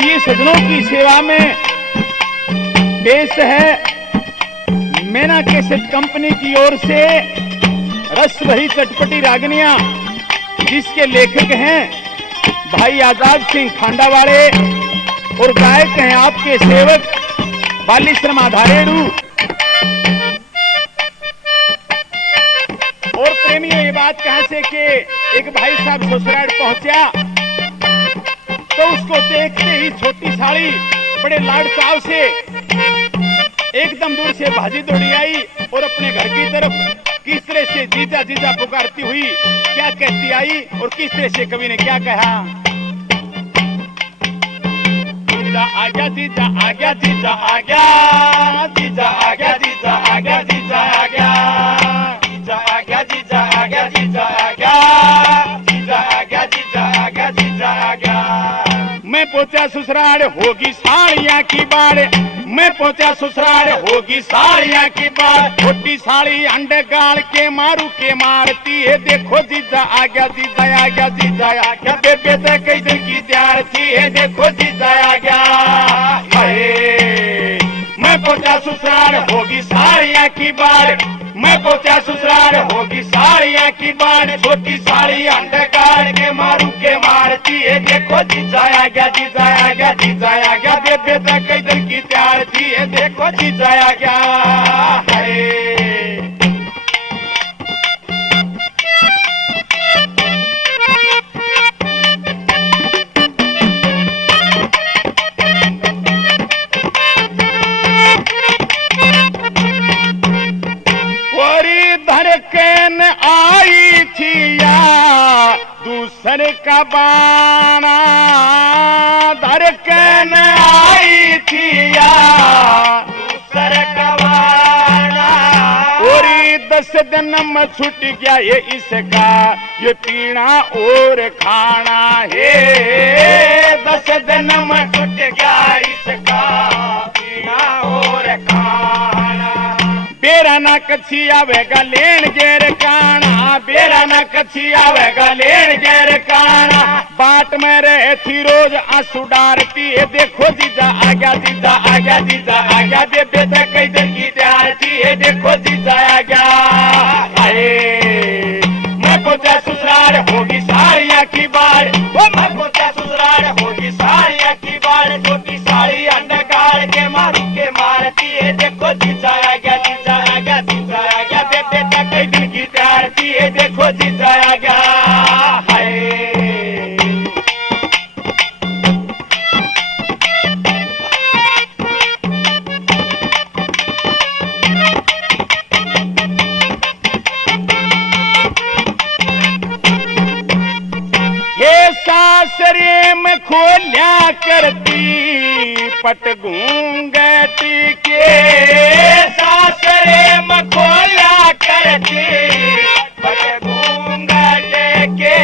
प्रिय सज्जनों की सेवा में पेश है मैना कैसेट कंपनी की ओर से रस भरी चटपटी रागनियां, जिसके लेखक हैं भाई आजाद सिंह खांडावाड़े और गायक हैं आपके सेवक बाली शर्मा धारेड़ू। और प्रेमियों, ये बात कहां से कि एक भाई साहब ससुराल पहुंचा तो उसको देखते ही छोटी साड़ी बड़े लाड चाव से एकदम दूर से भाजी दौड़ी आई और अपने घर की तरफ किस तरह से जीजा जीजा पुकारती हुई क्या कहती आई और किस तरह से कवि ने क्या कहा। जीजा आ गया, जीजा आ गया, जीजा आ गया, जीजा आ गया, जीजा आ गया, जीजा आ गया, जीजा आ गया, जीजा आ गया, जीजा आ गया, जीजा आ गया, जीजा आ गया, जीजा आ गया। मैं पहुंचा ससुराल होगी साड़ियां की बाढ़, मैं पहुंचा ससुराल होगी साड़ियां की बाढ़, छोटी साड़ी अंडे गाड़ के मारू के मारती है। देखो जीजा आ गया, जीजा आ गया, जीजा आ गया, बेबे तो कई दिन की तैयार थी है। देखो जीजा आ गया। मैं पहुंचा ससुराल होगी साड़ियां की बाढ़, मैं पहुंचा ससुराल होगी साड़ियां की बाढ़, छोटी साड़ी अंडे गाड़ के मारू के मारती है। देखो जीजा आ गया, जीजा आ गया, जीजा आ गया, बेबे तो कई दिन की तैयार थी है। देखो जीजा आ गया। धड़कन आई थी या दूसरे का बाना, धड़कन आई थी या दूसरे का बाना, और 10 दिन में छूट गया ये इसका ये पीना और खाना है। 10 दिन में छूट गया इसका पीना और खाना। बेरा ना कच्छी आवेगा लेन गेर काना, बेरा ना कच्छी आवेगा लेन गेर काना, बाट में रहती रोज आंसू डारती है। देखो जीजा आ गया, जीजा आ गया, जीजा आ गया, बेबे तो कई दिन की तैयार थी है। देखो जीजा आ गया। मैं पहुंचा ससुराल होगी साड़ियां की बाढ़, मैं पहुंचा ससुराल होगी साड़ियां की बाढ़, छोटी साड़ी अंडा गाड़ के मारू के मारती है। देखो जीजा आ गया, जीजा आ गया, जीजा आ गया, बेबे तो कई दिन की तैयार थी है। देखो जीजा आ गया। सासरे में खोल्या करती पट घूंघटी के, सासरे में खोल्या करती पट घूंघटी के,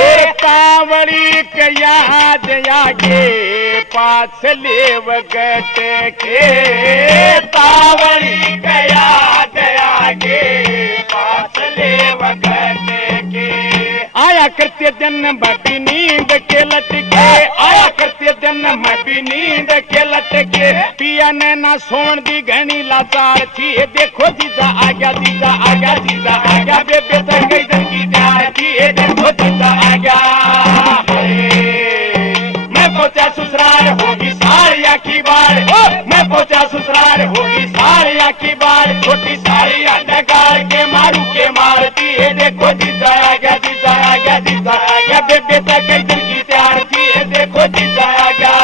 और तावड़ी के याद आगे पास लेव गट के, तावड़ी के याद आगे पास लेव गट के। आया करते दिन मैं भी नींद के लटके, आया करते दिन मैं भी नींद के लटके, पिया ने ना सोन दी घनी लाचार थी। देखो जीजा आ गया, जीजा आ गया, जीजा आ गया, बेबे तो कई दिन की तैयार थी। देखो जीजा आ गया। मैं पहुंचा ससुराल होगी साड़ियां की बाढ़, मैं पहुंचा ससुराल होगी साड़ियां की बाढ़, छोटी साड़ी अंडे गाड़ के मारू के मारती है। देखो जीजा आ गया, जीजा आ गया, जीजा आ गया, बेबे तो कई दिन की तैयार थी है। देखो जीजा आ गया।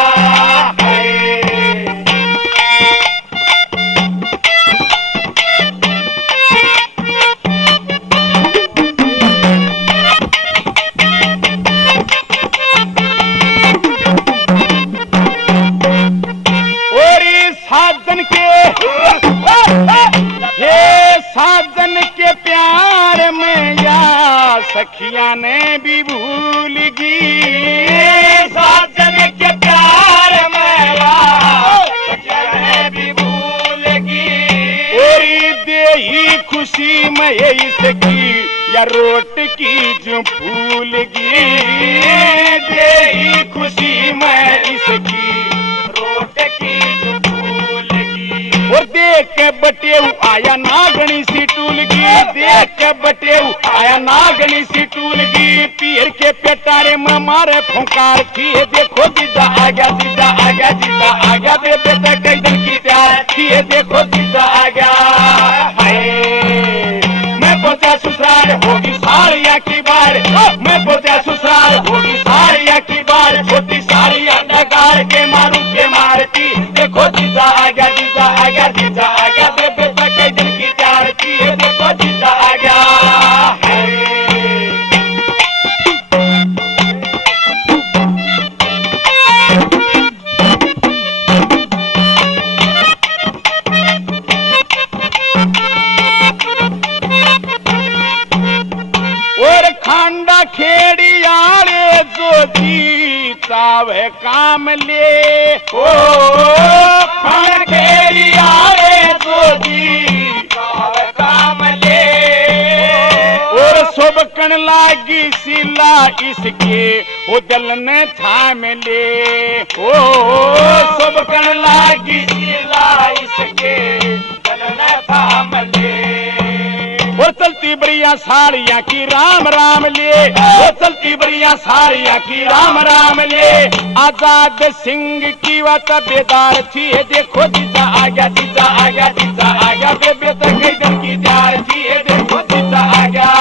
साजन के प्यार में या सखिया ने भी भूल गी, साजन के प्यार में या सखिया ने भी भूल गी, और दे ही खुशी में इसकी या रोट की जो फूल गी, दे ही खुशी में इसकी रोट की जो फूल की। और देख के बटेऊ आया नागणी सी टूल की, देख के बटेऊ आया नागणी सी टूल की। पीर के पेटारे में मारे फुंकार थी, देखो जीजा आ गया, जीजा आ गया, जीजा आ गया। दे बेटा कई दिन की प्यार थी, देखो जीजा आ गया। हाय मैं पहुंचा ससुराल होगी साड़िया की बार, मैं पहुंचा ससुराल होगी साड़िया की बार। छोटी साड़िया डगार के मारू के मारती, देखो जीजा आ गया, जीजा आ गया, जीजा आ गया। दे बेटा कई दिन की प्यार थी, देखो जीजा आ गया। और खांडा खेड़ियारे जो जीता वह काम ले, ओ खांडा खेड़ियारे जो जीता वह काम ले। और सब कण लागी सिला इसके वो दल ने थाम ले, ओ सब कण लागी सिला इसके दल ने थाम ले। और चलती बरिया साड़ियां की राम राम ले, वो चलती बरिया साड़ियां की राम राम ले। आजाद सिंह की बात बेदार थी, देखो जीजा आ गया, जीजा आ गया, जीजा आ गया। बेबे तक कई दिन की प्यार थी, देखो जीजा आ गया।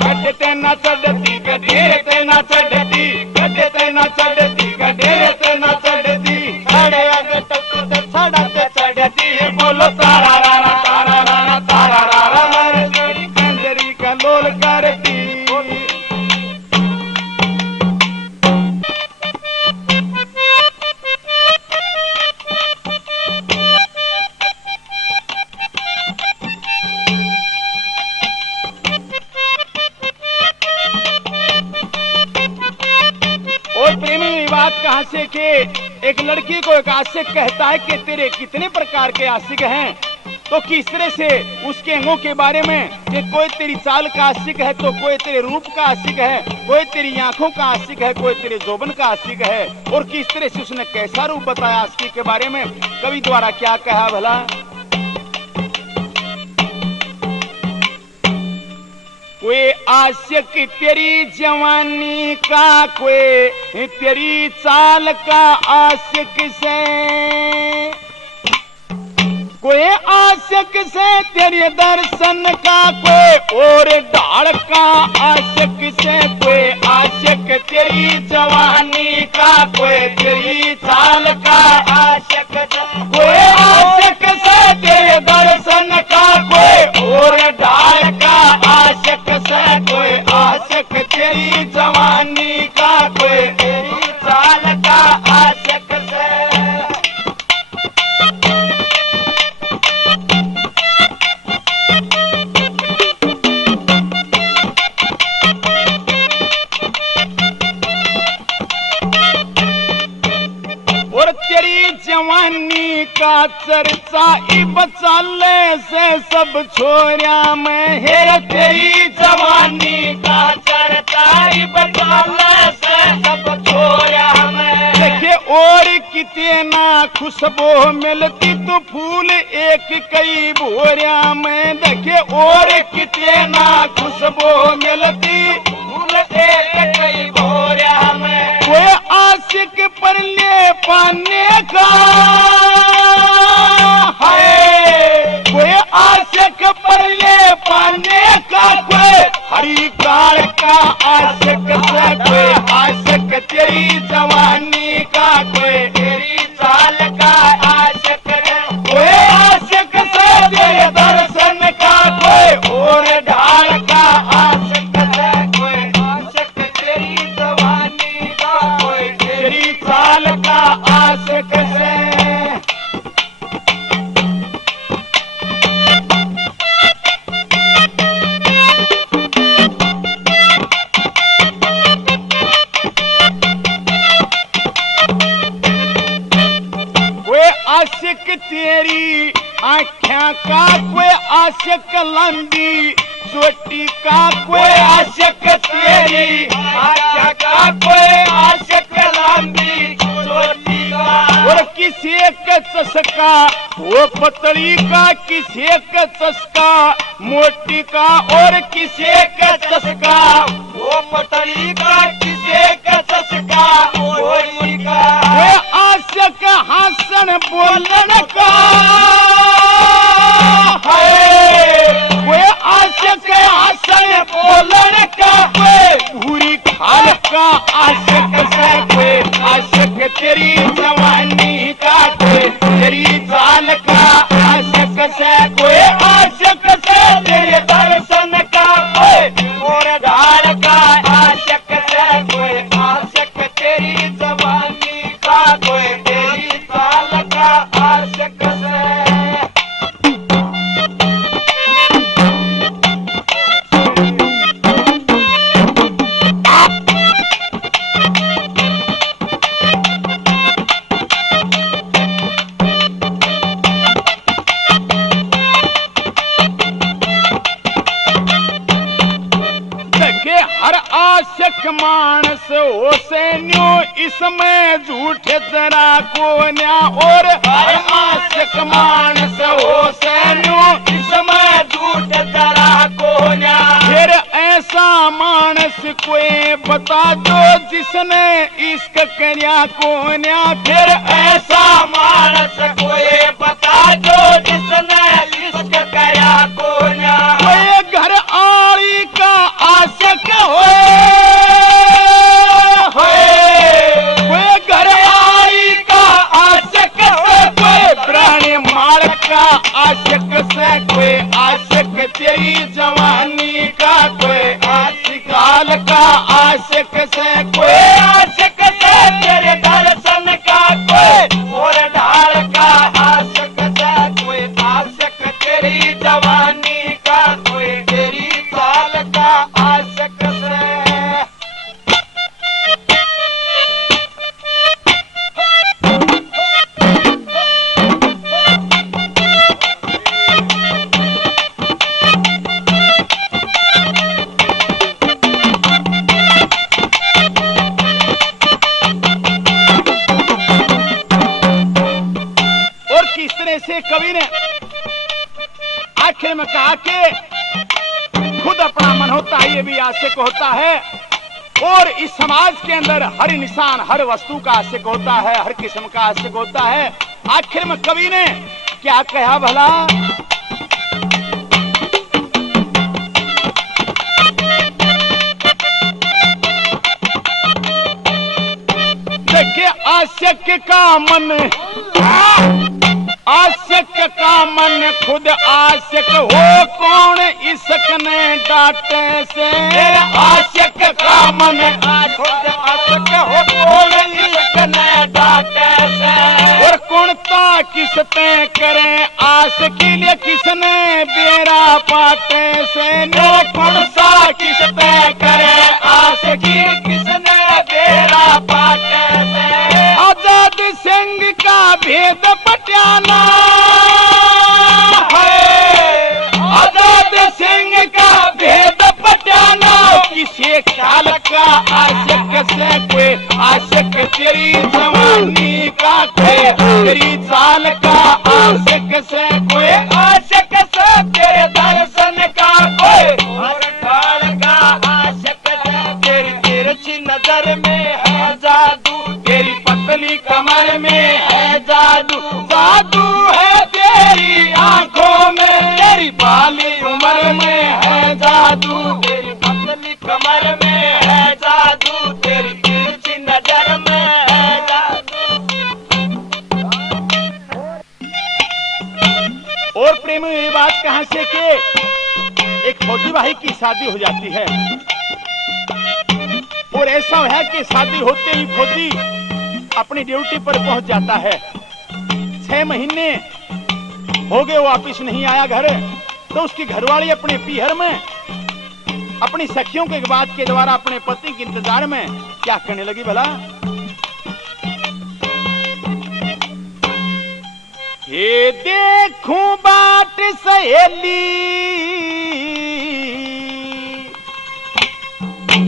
गड्ढे ते न चढ़ती, गड्ढे ते न चढ़ती, गड्ढे ते न चढ़ती, गड्ढे ते न चढ़ती। साड़े आगे टक्कर ते साड़ा ते चढ़ती, बोलो तारा रारा तारा रारा तारा रारा जोड़ी कंजरी का लोल करती। और प्रेमी बात कहां से के एक लड़की को एक आशिक कहता है कि तेरे कितने प्रकार के आशिक हैं, तो किस तरह से उसके अंगों के बारे में कि कोई तेरी चाल का आशिक है, तो कोई तेरे रूप का आशिक है, कोई तेरी आंखों का आशिक है, कोई तेरे जोबन का आशिक है। और किस तरह से उसने कैसा रूप बताया आशिकी के बारे में, कवि द्वारा क्या कहा भला। कोई आशिक तेरी जवानी का, कोई तेरी चाल का आशिक से, कोई आशिक से तेरे दर्शन का, कोई और डाल का आशिक से। कोई आशिक तेरी जवानी का, कोई तेरी चाल का आशिक से। कोई आशिक से तेरे दर्शन का, कोई और डाल का आशिक से। कोई आशिक तेरी जवानी का, कोई तेरी चाल का आशिक से। और तेरी जवानी का चर्चा बचाले से सब छोरिया में है। तेरी जवानी का चर्चा बचाले से सब छोरिया में। देखे और कितना खुशबू मिलती तो फूल एक कई भोरिया में। देखे और कितना खुशबू मिलती फूल एक कई भोरिया में। कोई आशिक पर ले पाने का है, कोई आशिक पर ले पाने का, कोई हरी कार का आशिक से। कोई आशिक तेरी जवानी का, कोई तेरी चाल का आशिक है। कोई आशिक से तेरे दर्शन का, कोई और ढाल का आशिक है। कोई आशिक तेरी जवानी का, कोई तेरी चाल का आशिक है। आशिक तेरी आँखों का, कोई आशिक लंबी चोटी का। कोई आशिक तेरी आँखों का, का, वो पतली का किसे का चस्का, मोटी का और किसे का चस्का, वो पतली का किसे का चस्का, मोटी का वे आशिक हसन बोलन का है, वे आशिक हसन बोलन का, पूरी खाल का आशिक से कोई आशिक तेरी जवानी का, कोई तेरी चाल का आशिक से कोई आशिक से तेरे दर्शन का, कोई और धार का आशिक से कोई आशिक तेरी जवानी का, कोई तेरी चाल का आशिक से। हर आशिक मानस हो से न्यू इसमें झूठे जरा को न्या, और हर आशिक मानस हो से न्यू इसमें झूठ जरा को न्या, फिर ऐसा मानस कोई बता दो जिसने इश्क कर्या को न्या, फिर ऐसा मानस कोई बता दो जिसने इश्क करा को न्या, कोई घर आली का आशिक कोई घर आली का आशिक से, कोई प्राणी मार का आशिक से, कोई आशिक तेरी जवानी का, कोई आशिक हाल का आशिक से, कोई आशिक से तेरे दर्शन का, कोई और ढाल का आशिक से, कोई आशिक तेरी जवानी का, कोई तेरी चाल का आशिक से। और किस तरह से कवि ने आखिर में कहा कि खुद अपना मन होता है, ये भी आशिक होता है, और इस समाज के अंदर हर इंसान हर वस्तु का आशिक होता है, हर किस्म का आशिक होता है। आखिर में कवि ने क्या कहा भला, देखिए आशिक का मन, आशिक का मन खुद आशिक हो, कौन इश्क ने डांटे से, आशिक का मन खुद आशिक हो, कौन इश्क ने डांटे से, और कौनता किसते करे आशिकी लिए किसने बेरा पाटे से, कौन सा किसते करे आशिकी किसने बेरा पाटे से, आजाद सिंह का भेद पटियाला है, आजाद सिंह का भेद पटियाला, किसी ख्याल का आशिक से, कोई आशिक तेरी जवानी का, कोई तेरी चाल का आशिक से, कोई आशिक से तेरे दर्शन का, कोई और ढाल का आशिक से, तेरी तिरछी नजर में है जादू, तेरी पतली कमर में है जादू, जादू है तेरी आंखों में, तेरी बाली उम्र में है जादू, तेरी पतली कमर में है जादू, तेरी तिरछी नजर में है जादू। और प्रेम ये बात कहां से कि एक फौजी भाई की शादी हो जाती है, और ऐसा है कि शादी होते ही फौजी अपनी ड्यूटी पर पहुंच जाता है। 6 महीने हो गए वापिस नहीं आया घर, तो उसकी घरवाली अपने पीहर में अपनी सखियों के बात के द्वारा अपने पति के इंतजार में क्या करने लगी भला, ये देखूं बाट सहेली,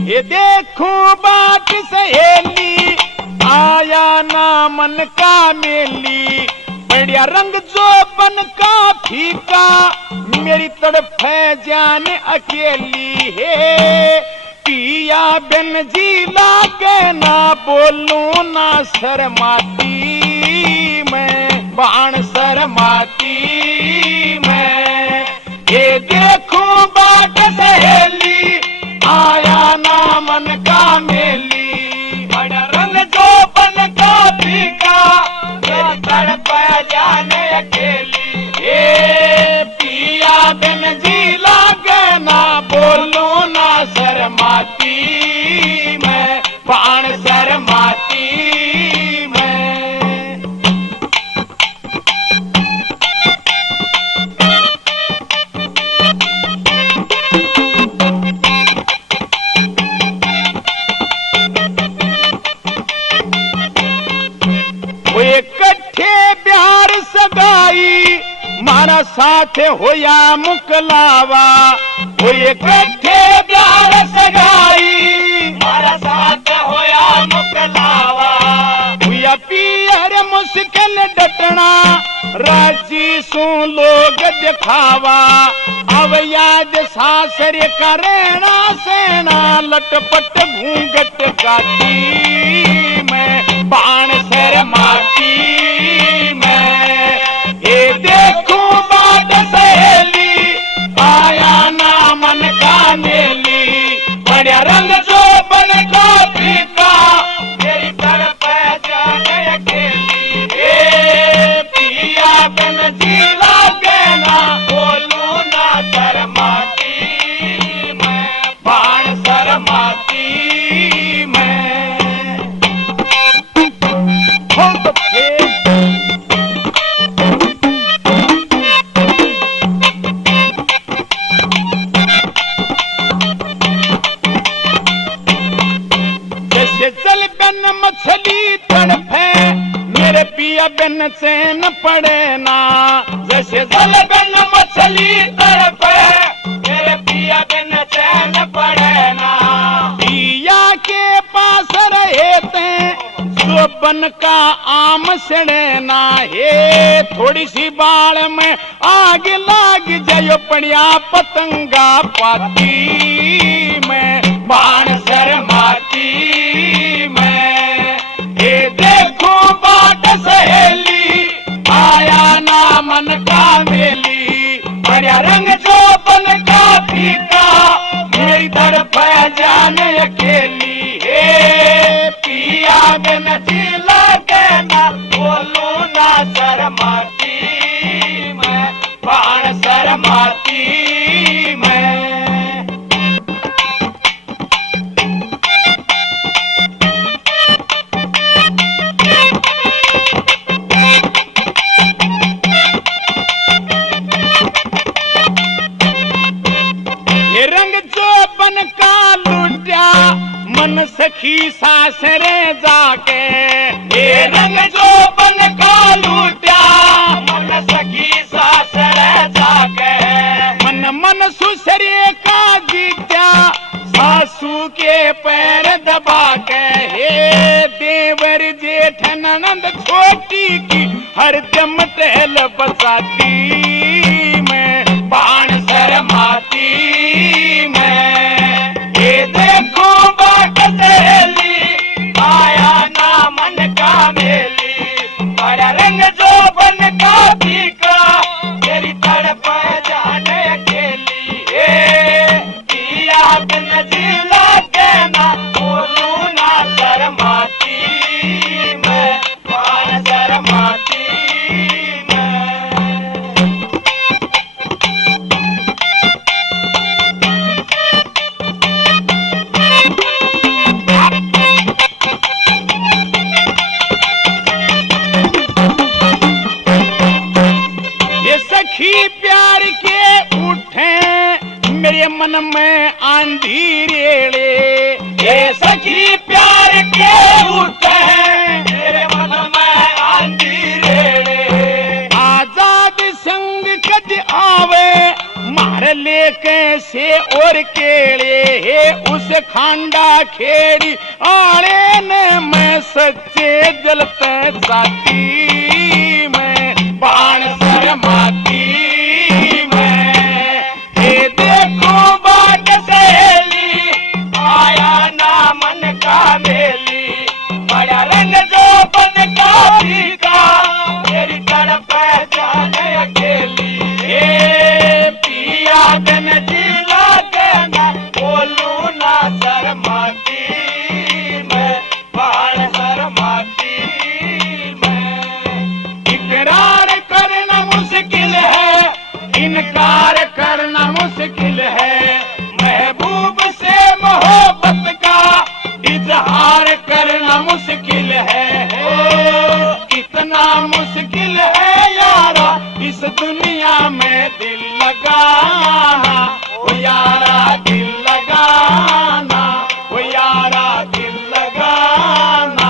ये देखूं बाट सहेली, आया ना मन का मेली, बढ़िया रंग जो बन का फीका मेरी तड़फ है जान अकेली है पिया बिन जी लागे ना बोलूं ना शर्माती मैं बाण शर्माती मैं ये देखूं बाट सहेली आया ना मन का मेली बड़ा रंग जो बन का फीका मेरी तड़प जाने अकेली ए पिया बिन जी लागे ना बोलूं ना शर्माती मैं बाण शर्माती मैं वो इकट्ठे प्यार सगाई मारा साथ होया मुकलावा वो इकट्ठे प्यार सगाई मारा साथ होया मुकलावा हुआ पियर मुश्किल डटना राजी सू लोग दिखावा अब याद सासर करेना सेना लटपट घूंघट गाती मैं बाण शर्माती मैं ये देखूं बाट सहेली आया ना मन का मेली बढ़िया रंग जो बन का फीका मेरी तड़प जाने अकेली ए पिया बिन जी लागे ना बोलूं ना शर्माती मैं बाण शर्माती मैं हो तो फिर जैसे जल बिन मछली तड़पे मेरे पिया बिन चैन पड़े ना जैसे जल बिन मछली तड़पे मेरे पिया बिन चैन पड़े ना पिया के पास रहे थे जो बन का आम सड़े ना हे थोड़ी सी बाल में आग लाग जायो पड़िया पतंगा पाती मैं बाण शर्माती मैं ये देखो बाट सहेली आया ना मन का मेली बढ़िया रंग जो बन का फीका मेरी तरफ जाने अकेली है पिया बिन जी लागे ना बोलूं ना शर्माती मैं बाण शर्माती मैं ये रंग जो बन का लुटा मन सखी सासरे जाके ये रंग जो बन का लूटा मन सखी सासर जाके मन मन सुसरे का जीत्या सासू के पैर दबा के हे देवर जेठ ननंद छोटी की हर दम टहल बसाती मैं बाण शर्माती मैं ये देखो बाट सहेली आया ना मन का मेली बड़ा रंग जो बन का फीका तेरी तड़प जाने अकेली है पिया बिन जी लागे ना बोलूं ना शर्माती मैं बाण शर्माती मैं ये सखी प्यार के उठे मेरे मन में आंधी रेड़े ये सखी प्यार के उठे मेरे मन में आंधी रेड़े आजाद संग कद आवे मार लेके से और केड़े हे उस खांडा खेड़ी आले ने मैं सच्चे जलते साथी मैं बाण शर्माती मैं। ये देखो बाट सहेली आया ना मन का मेली, बड़ा रंग जो बन का फीका, मेरी तड़प जाने अकेली। ये पिया दिन जिला देना, बोलू ना शर्माती मैं, बाण शर्माती मैं। इकरार करना मुश्किल है, इनकार करना मुश्किल है। महबूब से मोहब्बत का इजहार करना मुश्किल है। कितना मुश्किल है यारा इस दुनिया में दिल लगाना, ओ यारा दिल लगाना, ओ यारा दिल लगाना।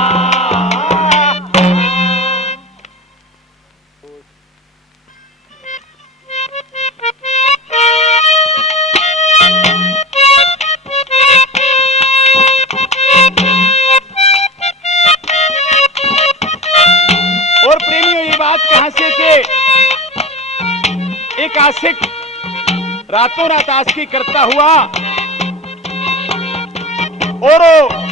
और प्रेमियों ये बात कहां से कि एक आशिक रातों रात आशिकी करता हुआ और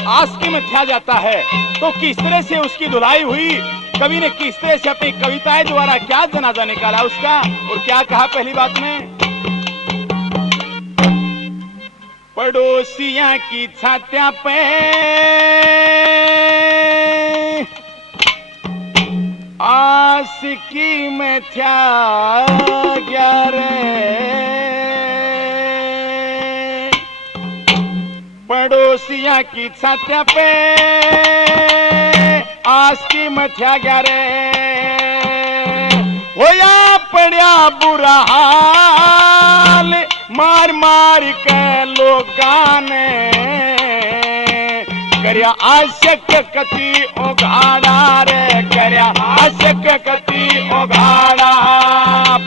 आशिकी में थ्या जाता है, तो किस तरह से उसकी धुलाई हुई, कवि ने किस तरह से अपनी कविताएं द्वारा क्या जनाजा निकाला उसका और क्या कहा पहली बात में। पड़ोसियां की छात्या पे आशिकी में थ्या ग्यारे, पड़ोसियां की छात्या पे आशिकी में थ्या ग्यारे। होया पड़ा बुरा हाल मार मार के लोगां ने, करया आशिक कति उघाड़ा रे, करया आशिक कति उघाड़ा।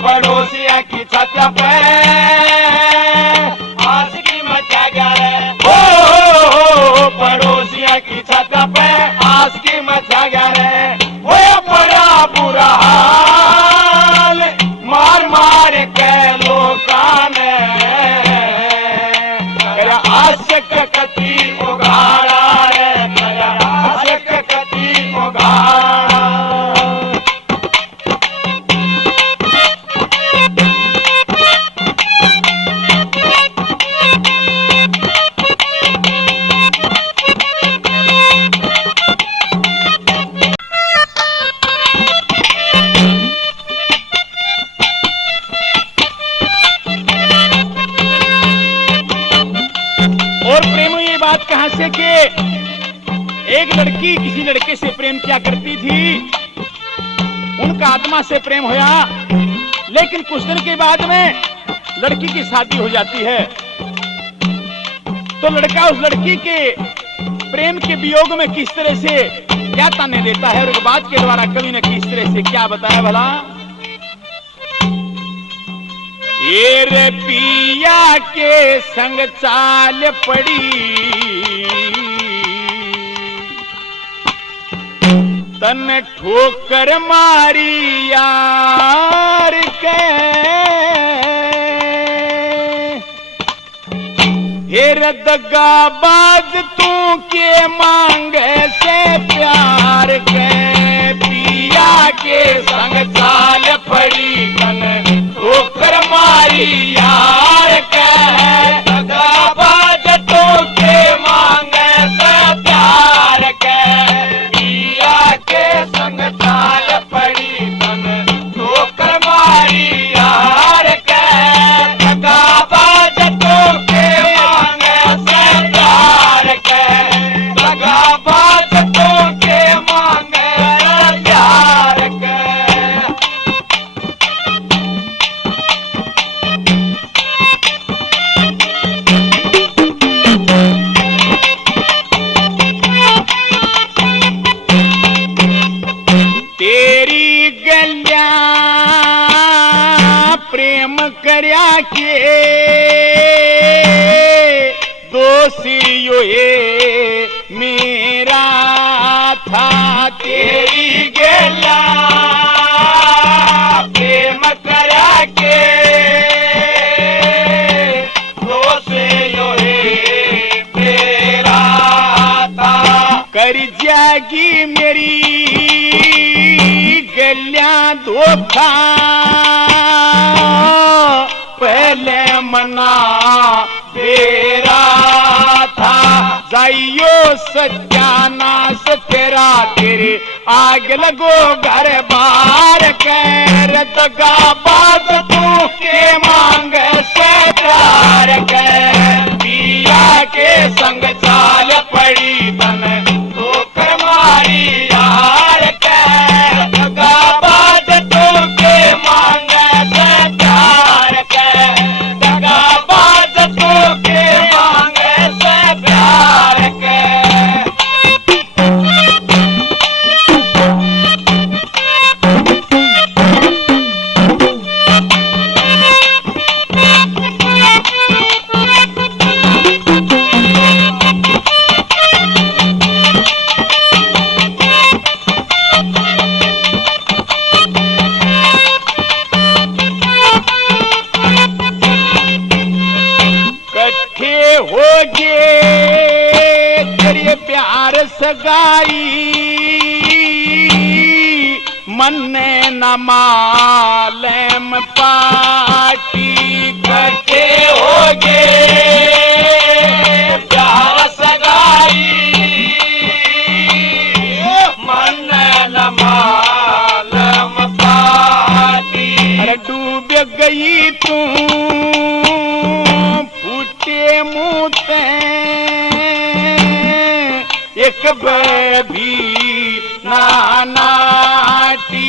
पड़ोसिया की छत पे आशिकी मचा गया रे, हो पड़ोसिया की छत पे आशिकी मचा गया रे। होया बड़ा बुरा हाल मार मार के लोगां ने, करया आशिक कति उघाड़ा रे, करया आशिक कति उघाड़ा। और प्रेम ये बात कहां से कि एक लड़की किसी लड़के से प्रेम किया करती थी, उनका आत्मा से प्रेम होया, लेकिन कुछ दिन के बाद में लड़की की शादी हो जाती है। तो लड़का उस लड़की के प्रेम के वियोग में किस तरह से क्या ताने देता है और एक बात के द्वारा कवि ने किस तरह से क्या बताया भला। ये रे पिया के संग चाल पड़ी, तन ठोकर मारी यार के। हे दगाबाज तू के मांगे से प्यार के, पिया के संग चाल पड़ी, तन ठोकर मारी यार के। दगाबाज तो के मांगे से प्यार के, पिया के संग चाल पड़ी, तन ठोकर मारी यार के। दगाबाज तो के मांगे से प्यार के, दगाबाज तो के मांगे से प्यार के। तेरी गलियां प्रेम करया के दोषी यो ये मेरा था। तेरी गलियां प्रेम करा के दोषे यो हे तेरा था कर जागी मेरी गलियां धोखा पहले मना तेरा था जाइयो सत्यानाश तेरा तेरे आग लगो घर बार कर दगा बात तू के मांग से प्यार कर पिया के संग चाल पड़ी तन तो कर मारी यार कर दगा बात तू के मांग से प्यार कर दगा बात तू के मांग से प्यार कर कट्ठे हो गे तेरे प्यार सगाई मन न मालम पाटी कटे होगे प्यार सगाई मन न मालम पाती अरे डूब गई तू फूटे मुँह ते एक भी नाटी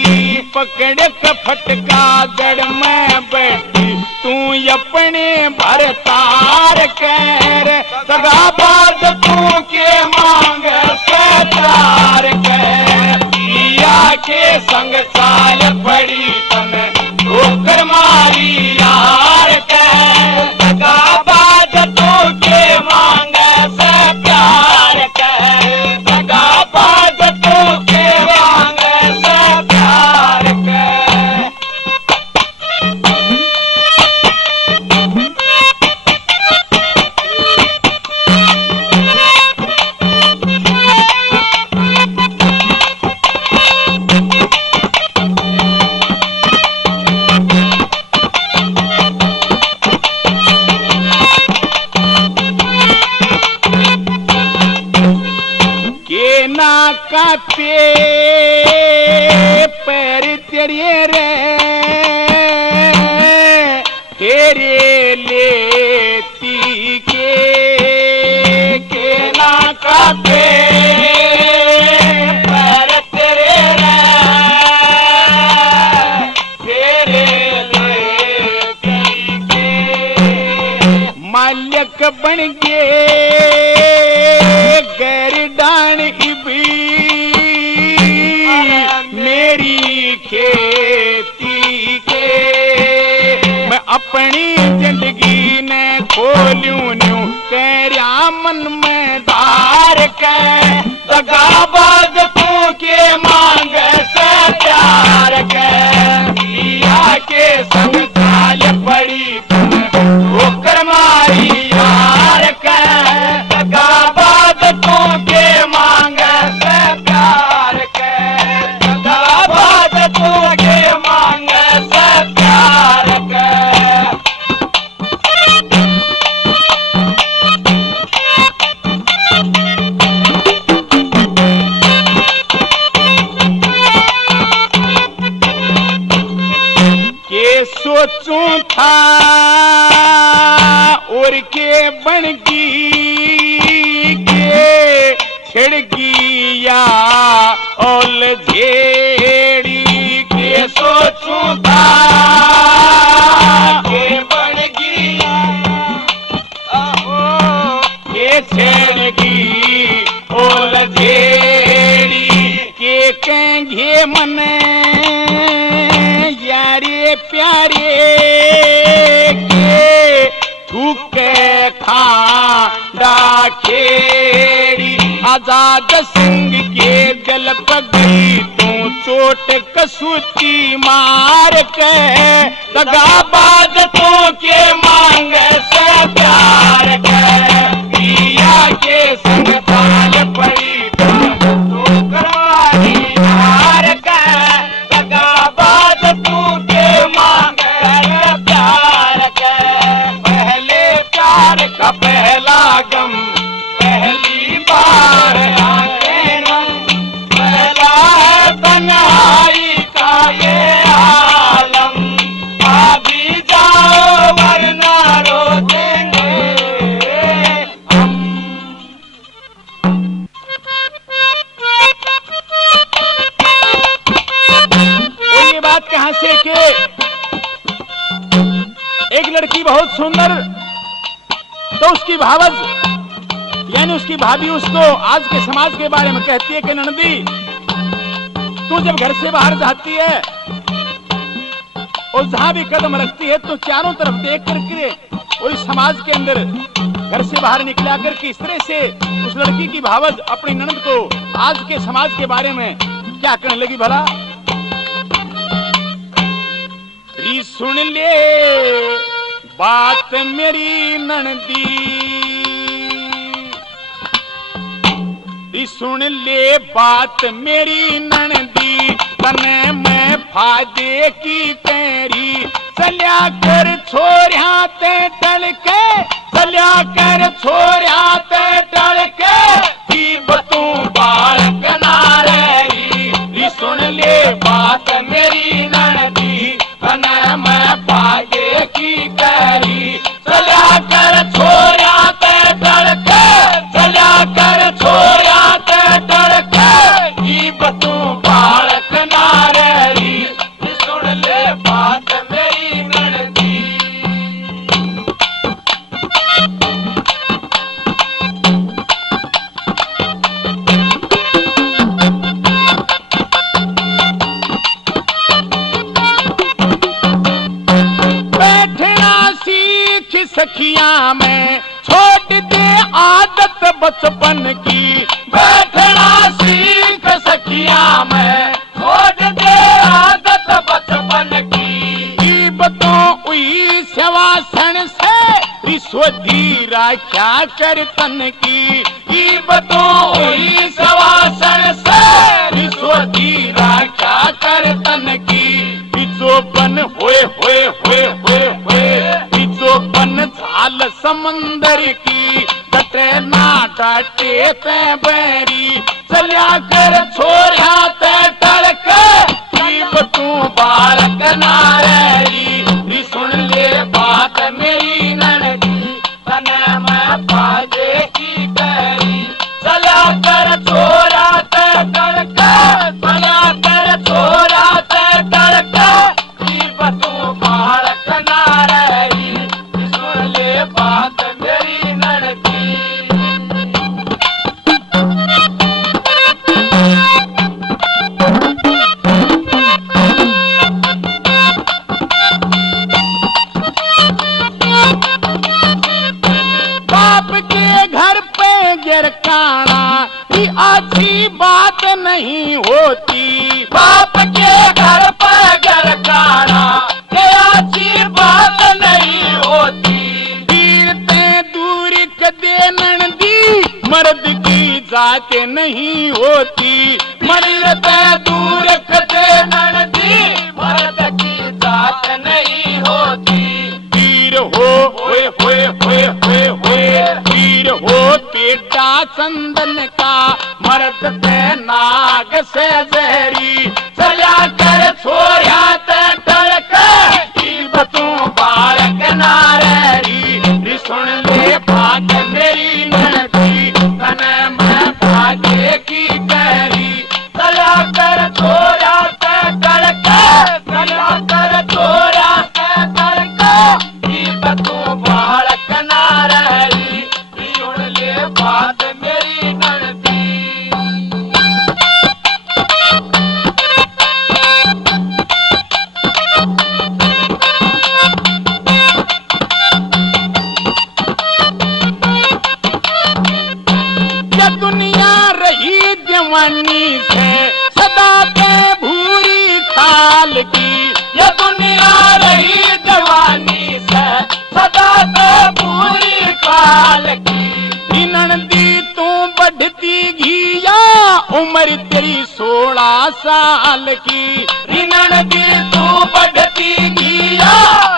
पकड़ के फटका जड़ में बैठी तू अपने भरतार कर सगा बाद तू के मांग से तार कर पिया के संग चाल पड़ी तन ठोकर मारी यार कर दगा बात तू के मांग से प्यार कर दगा बात तू के मांग से प्यार कर के ना कापे पैर तेरे रे तेरे लेती के ना कापे पर तेरे रे तेरे लेती के मालिक बन गे गैर डान इबी मेरी खेती के मैं अपनी जिंदगी ने खोलूं न्यू कैरिया मन में धार के दगा बाद तू के मांग से प्यार के पिया के संग चाल पड़ी ठोकर मारी यार के दगा बाद तू के मांग से प्यार के दगा बात तू के मांग से प्यार कर के सोचूं था और के बनगी के छिड़गी या ओल झेड़ी के सोचूं था के बन गया के छेड़गी ओल झेड़ी के कहेंगे मन यारे प्यारे के थूके खाड़ा खेड़ी आजाद सिंह के जल पगड़ी तू चोट कसूती मार के दगाबाज तू के मांग से प्यार कर पिया के संग ताल पड़ी तो करारी हार कर दगाबाज तू के मांग से प्यार कर पहले प्यार का पहला गम पहली बार आके रंग पहला तन्हाई का ये आलम अभी जाओ वरना रो देंगे हम। और ये बात कहां से कि एक लड़की बहुत सुंदर तो उसकी भावज यानी उसकी भाभी उसको आज के समाज के बारे में कहती है कि नंदी तू जब घर से बाहर जाती है और जहां भी कदम रखती है तो चारों तरफ देख करके और इस समाज के अंदर घर से बाहर निकला कर किस तरह से उस लड़की की भावज अपनी ननद को आज के समाज के बारे में क्या कहने लगी भला। सुन ले बात मेरी ननदी सुन ले बात मेरी ननदी तने मैं फायदे की तेरी चलिया कर छोरिया ते टल के चलिया कर छोरिया ते टल के की बतू बालक नारे सुन ले बात मेरी ननदी तने मैं फायदे की तेरी चलिया कर छोरिया ते टल के चलिया कर छोरिया बतू बालक नारी सुन ले बात मेरी ननदी। बैठना सीख सखियां में छोड़ दे आदत बचपन की बैठना सीख सखिया में छोड़ दे आदत बचपन की बतों हुई शवासन से स्वधी राख्या कर तन की बतों हुई शवासन से स्वधी राख्या कर तन की बिचोपन होए बिचोपन झाल समंदर की डटे ना डाटे ते बैरी चलिया कर छोरा ते टड़क तू बालक नारी सुन ले बात मेरी ननदी तने मैं फायदे की करी चला कर छोरा ते टड़क चला कर छोरा ते टड़क बतू बालक नारी सुन ले बात मेरी ननदी। अच्छी बात नहीं होती बाप के घर पर गरकाना ये अच्छी बात नहीं होती वीरते दूर कदे ननदी मर्द की जात नहीं होती मरते दूर कदे ननदी मर्द की जात नहीं होती वीर हो वीर हो बेटा चंदन का मर्द ते नाग से जहरी चला कर छोया ते टड़क बतू बालक नारी सुन ले बात मेरी ननदी तने मैं भाग्य की करी चला कर छोया ते टड़क चला कर छोया ते टड़क बतू बालक नारी सुन ले बात मेरी ननदी। दुनिया रही जवानी से सदा के भू उम्र तेरी 16 साल की, रिनन दी तू बढ़ती गिया,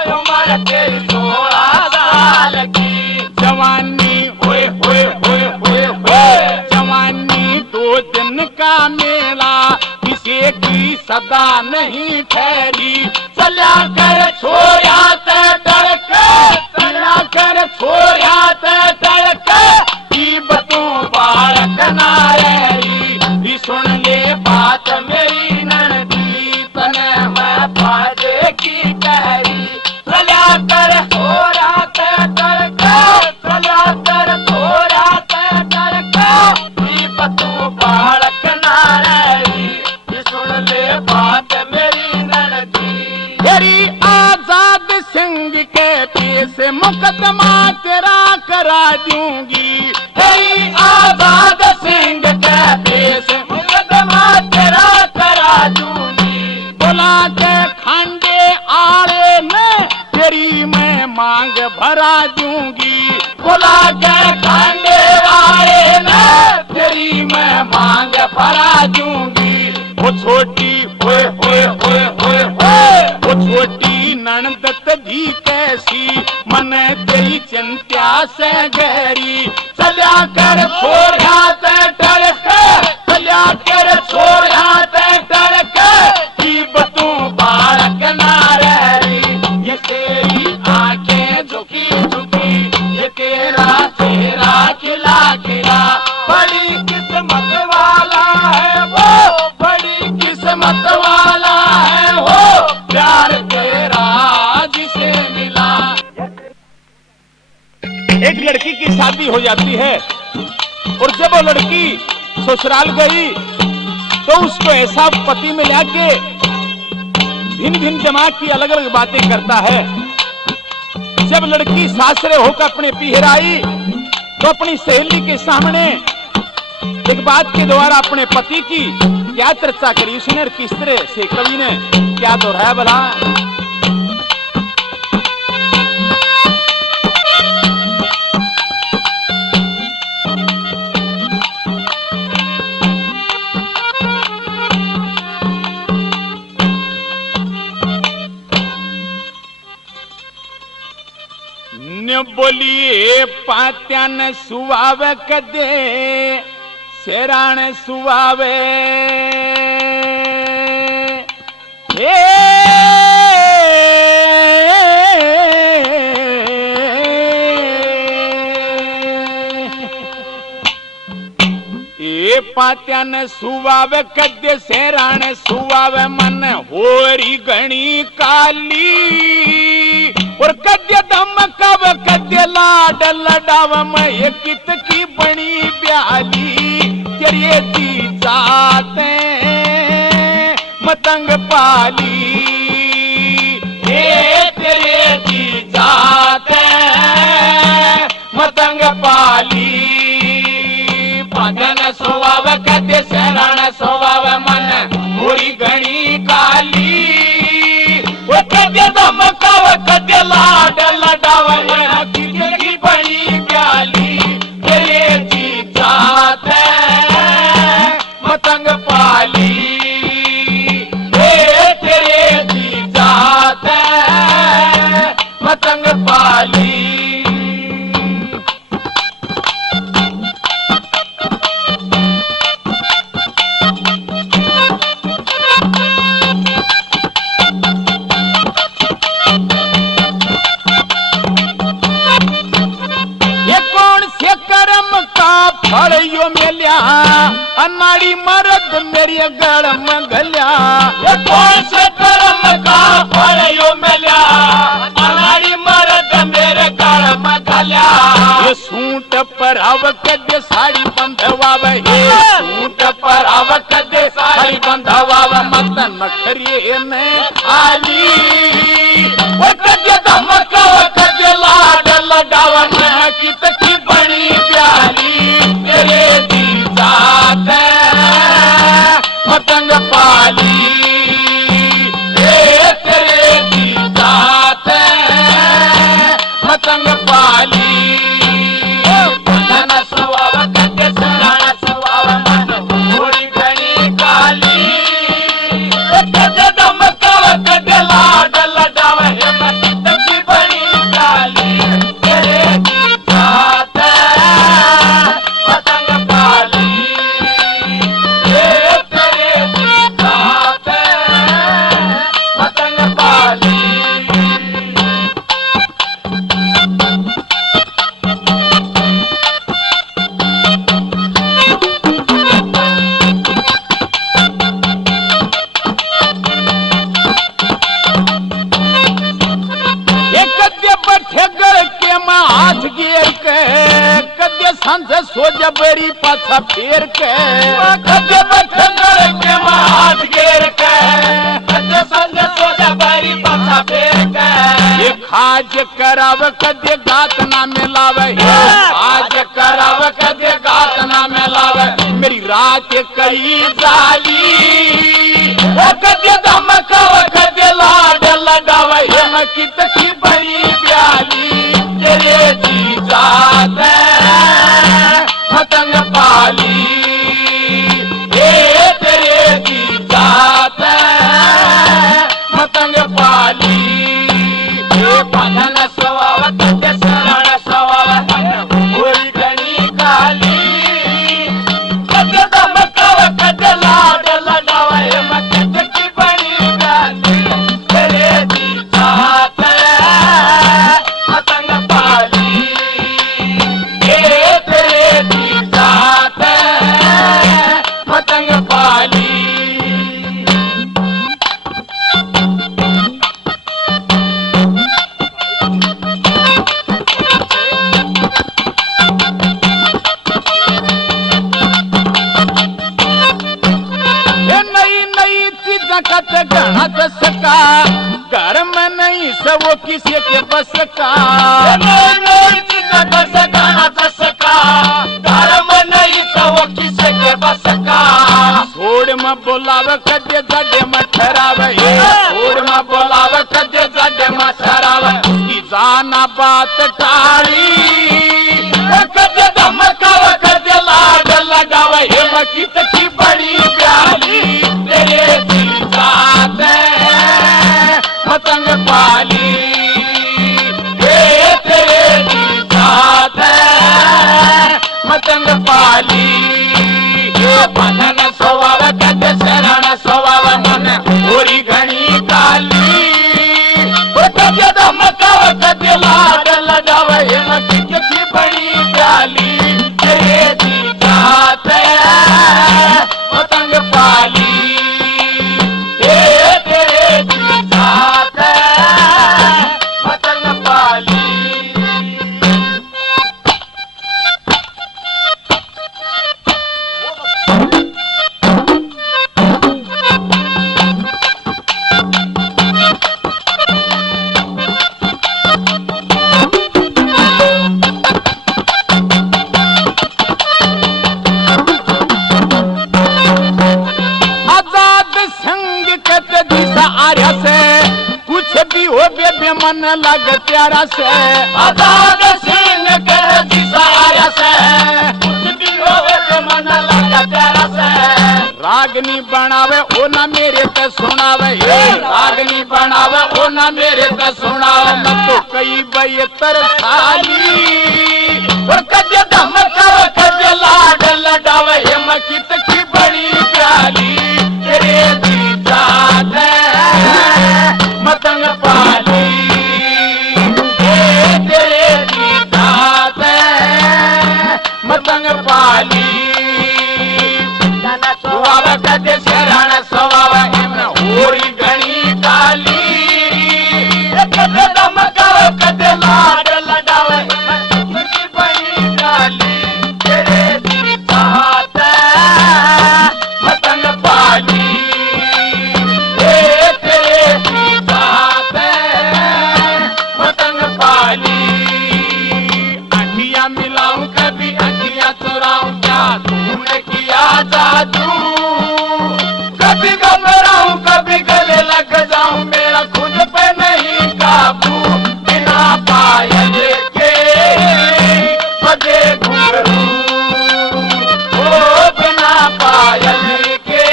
उम्र तेरी 16 साल की। जवानी होए होए होए होए होए, जवानी 2 दिन का मेला, किसी की सदा नहीं ठहरी। चला कर छोया ते डरक, चला कर छोया ते डरक, की बतूं बालक नारी, सुन ले बात मेरी ननदी, तने मैं बाजे की कहरी। चला कर छोया ते डरक, चला कर छोया ते डरक, ई बतू बालक नारी, सुन ले बात मेरी ननदी। तेरी आजाद सिंह के पेश मुकदमा तेरा करा दूंगी। तेरी आजाद सिंह के पेश मुकदमा तेरा करा दूंगी। बुला के खांडे आड़े में तेरी मैं मांग भरा दूंगी। बुला के खाने वाले में तेरी मैं मांग भरा दूंगी। वो छोटी होए होए होए होए होए, वो छोटी ननदत भी कैसी, मन तेरी चिंता से गहरी। चला कर छोड़ा ते डरक, चला कर छोड़ा ते डरक, की बतूं बालक नारी। ये तेरी आंखें झुकी झुकी, ये तेरा चेहरा खिला खिला, बड़ी किस्मत वाला है वो, बड़ी किस्मत वाला है वो, प्यार तेरा जिसे मिला। एक लड़की की शादी हो जाती है और जब वो लड़की ससुराल गई तो उसको ऐसा पति मिला के भिन्न भिन्न दिमाग की अलग अलग बातें करता है। जब लड़की सासरे होकर अपने पीहर आई तो अपनी सहेली के सामने एक बात के द्वारा अपने पति की क्या चर्चा करी उसने और किस तरह से कवि ने क्या दोहराया भला। बोलिए पात्यान सुवावे कदे शेराण सुवावे हे ए पात्यान सुवावे कदे शेराण सुवावे मन होरी घणी काली और कद्य धमकव कद्य लाड लडाव मैं कित की बनी ब्याली तेरे दी जाते मतंग पाली ये तेरे दी जाते मतंग पाली। भजन स्वभाव कदे शरण स्वभाव मन पूरी घणी काली, वो कदे धमकाव कदे लाड लडाव मैं की बनी प्याली तेरे जी जाते मतंग पाली। ये तेरे जी जाते मतंग पाली। फल यो मिल्या अनाड़ी मरद मेरी गल मंगल्या। ये कौन से कर्म का फल यो मिल्या अनाड़ी मरद मेरे गल मंगल्या। ये सूट पर आवक दे साड़ी बंधवावे हे सूट पर आवक दे साड़ी बंधवावे मत नखरिए ने आली वो कदे धमका कदे लाड लडावन कित की बड़ी प्याली तेरे दी जाते मतंग पाली। तेरे दी जाते मतंग पाली। भजन स्वभाव कदे शरण स्वभाव मन होरी बरी पाछा फेर के कदे बठनर के हाथ घेर के कदे संग सोजा बारी पाछा फेर के ये खाज कराव कदे गात ना मिलावे आज कराव कदे गात ना मिलावे मेरी रात कई जाली कदे धमकाव कदे लाड लगावे मकी तकी बड़ी प्याली तेरे जी जात पतंग पाली ये तेरे जी जात पतंग पाली ये पतंग स्वभाव कदे शरण स्वभाव पूरी गणी काली कदे धमकाव कदे लाड लगावे मकद की बड़ी प्याली तेरे जी जात पतंग पाली ये तेरे जी जात पतंग पाली नई नई चीजें कत गणा दसका घर में नहीं सब वो किसी के बस का छोड़ में बोलाव कदे जडे में ठहरावे छोड़ में बोलाव कदे जडे में ठहरावे की जाना बात टाड़ी कदे धमकाव कदे लाड लगावे मकी तकी बड़ी प्याली तेरे जी जात पतंग पाली ये तेरे जी जात पतंग पाली पतंग स्वभाव कदे शरण स्वभाव मन पूरी घनी काली कदे धमकाव कदे लाड लगावे मकी की बड़ी प्याली तेरे जी जात पतंग पाली ये तेरे जी जात पतंग पाली आजाद संग कत दिशा आर्या से कुछ भी हो बे मन लग प्यारा से आजाद सिंह कर दिशा आया से कुछ भी होवे तो मन लगा तेरा से रागनी बनावे ओ ना मेरे ते सुनावे रागनी बनावे ओ ना मेरे ते सुनावे मैं तो कई बेहतर साली और कदे धमकाव कदे लाड लगावे मकी तकी बड़ी प्याली तेरे जी जात मतंग पाली ये तेरे जी जात मतंग पाली स्वभाव कदे शरण स्वभाव होरी गणी काली कदे धमकाव कदे लाड लगावे मकी बड़ी काली तेरे जी जात मतंग पाली ये तेरे जी जात मतंग पाली अखियां मिलाऊं कभी अखियां चुराऊं क्या तूने किया जादू कभी घबराऊं कभी गले लग जाऊं मेरा खुद पे नहीं काबू बिना पायल के बजे घुंघरू ओ बिना पायल के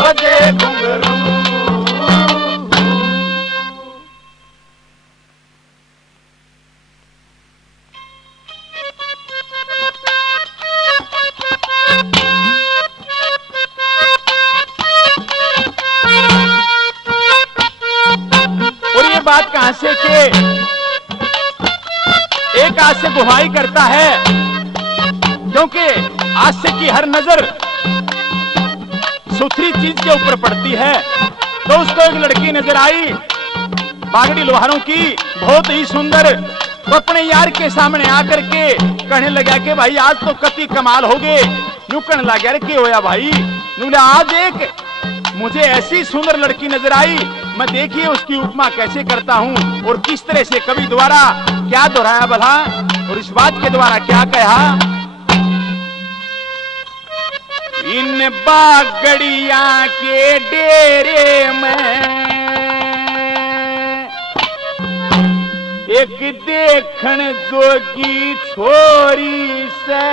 बजे घुंघरू और ये बात कहां से के एक आज से गुहाई करता है क्योंकि आज से की हर नजर सुथरी चीज के ऊपर पड़ती है। तो उसको एक लड़की नजर आई बागड़ी लोहारों की, बहुत ही सुंदर वो अपने यार के सामने आकर के कहने लगा कि भाई आज तो कति कमाल हो गए। यूं कहने लगा रे के होया भाई। यूं आज एक मुझे ऐसी सुंदर लड़की नजर आई, मैं देखिए उसकी उपमा कैसे करता हूं और किस तरह से कवि द्वारा क्या दोहराया भला और इस बात के द्वारा क्या कहा। इन बागड़िया के डेरे में एक देखन जोगी छोरी से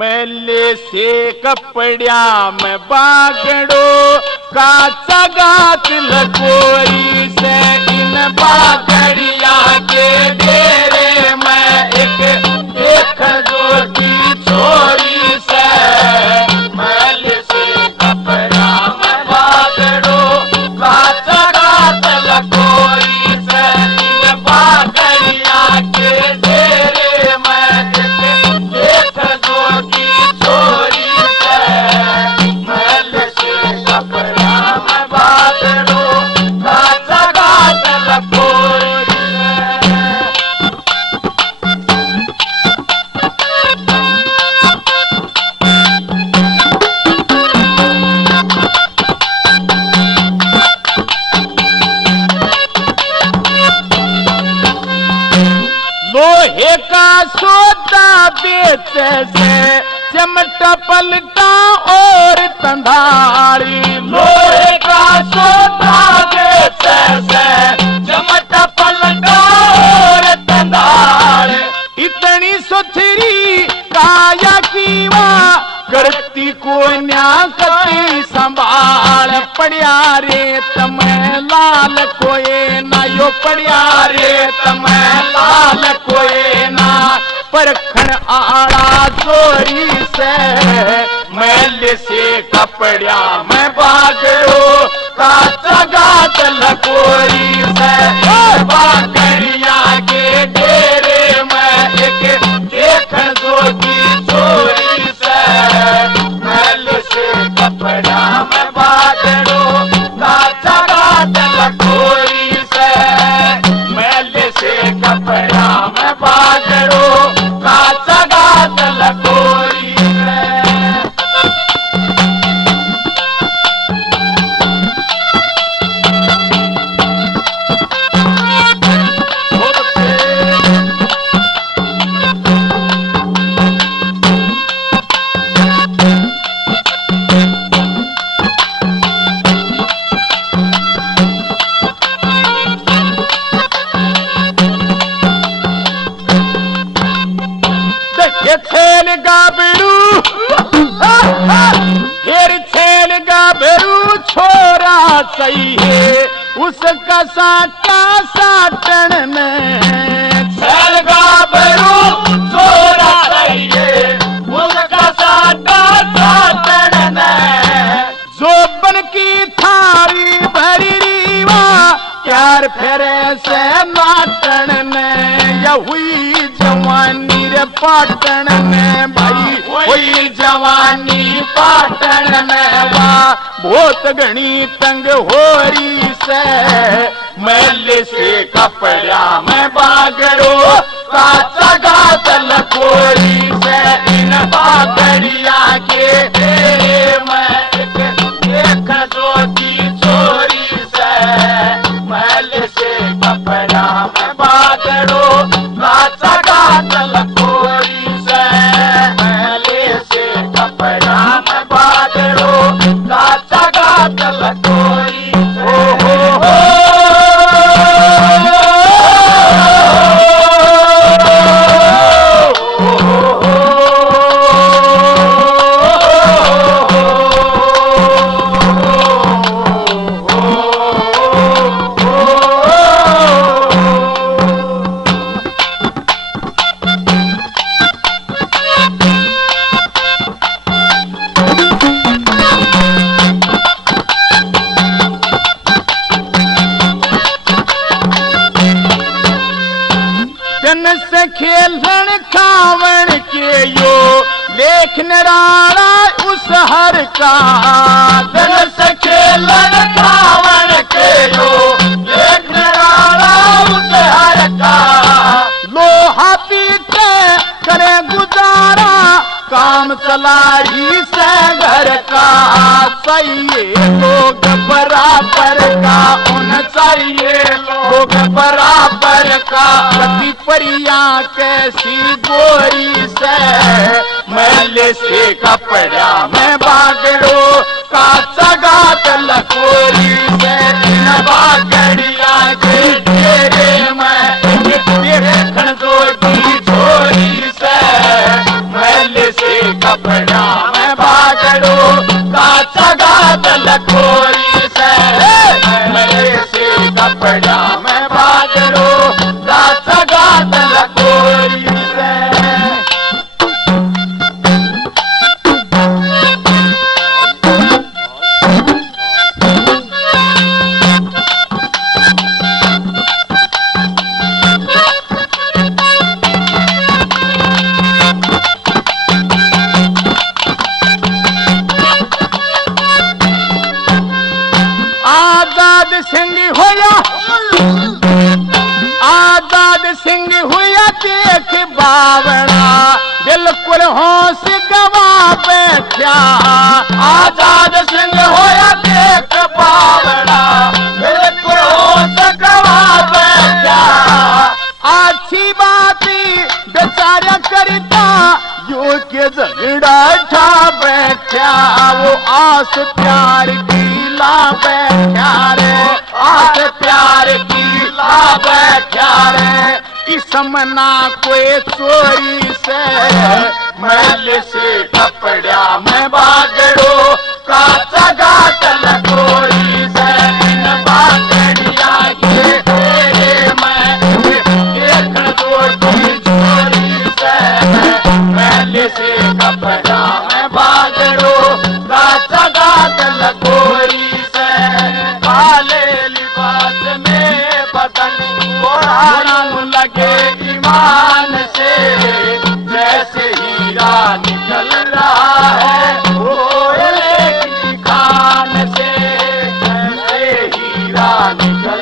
मैले से कपड़िया में बागड़ो काचा गात लकोरी से। इन बागड़िया के डेरे में एक देख जोगी छोरी से मैले से कपड़िया में बागड़ो काचा गात लकोरी से। इन बागड़िया के डेरे में एक देख जोगी छोरी से मैले से कपड़िया में बागड़ो काचा गात लकोरी से। लोहे का सोदा बेचे से चमटा पलटा और तंधारी। लोहे का सोदा बेचे से चमटा पलटा और तंधारी। इतनी सुथरी काया की वा करती को न्याकती संभाल। पड़िया रे तमें लाल कोए ना यो पड़िया रे तमें लाल कोए ना। परखण आड़ा चोरी से मैले से कपड़िया में बागड़ो काचा गात लकोरी से। बागड़िया के डेरे में एक देख जोगी छोरी से मैले से कपड़िया में बागड़ो काचा गात लकोरी से। मैले से कपड़िया में बागड़ो काचा गात लकोरी से। छेल गाबरू फिर छेल गाबरू छोरा सही है उसका साटा साटन में। छेल गाबरू छोरा सही है उसका साटा साटन में। जोबन की थारी भरी रीवा प्यार फेरे से नाटन में। या हुई जवानी रे पाटन में भाई हुई जवानी पाटन में। वाह बहुत घनी तंग होरी से मैले से कपड़िया में बागड़ो काचा गात लकोरी से। इन बागड़िया के डेरे में एक देख जोगी छोरी से मैले से कपड़िया में बागड़ो काचा गात लकोरी से। मैले से कपड़िया में बागड़ो काचा गात लकोरी से। जन से खेलन खावन के यो लेख निराला उस हर का। जन से खेलन खावन के यो काम चला ही से घर का चाहिए लोग बराबर का होना चाहिए लोग बराबर का पति परिया कैसी गोरी से मैले से कपड़ा मैं बागड़ो का चगात लकोरी से इन बागड़िया के तेरे मैं देखण दो की छोरी से मैले से कपड़ा मैं बागड़ो का चगात लकोरी से मैले से कपड़ा मैं बागड़ो का चगात लकोरी से आजाद सिंह होया आजाद सिंह हुआ देख बावड़ा बिल्कुल होश गवा बैठा आजाद सिंह होया देख बावड़ा बिल्कुल होश गवा बैठा अच्छी बात बेचारा करता यो के झगड़ा ठा बैठा वो आस प्यार की ला बैठा रे आस प्यार की ला बैठा रे इसमना कोई चोरी से मैले से कपड़ा मैं बागड़ो का चगात लकोरी से इन बागड़िया के तेरे मैं देखण दो की चोरी से मैले से कपड़ा मैं बागड़ो का चगात लकोरी से काले लिबास में बदन कोराना लगे ईमान से जैसे हीरा निकल रहा है कोयले की खान से जैसे हीरा निकल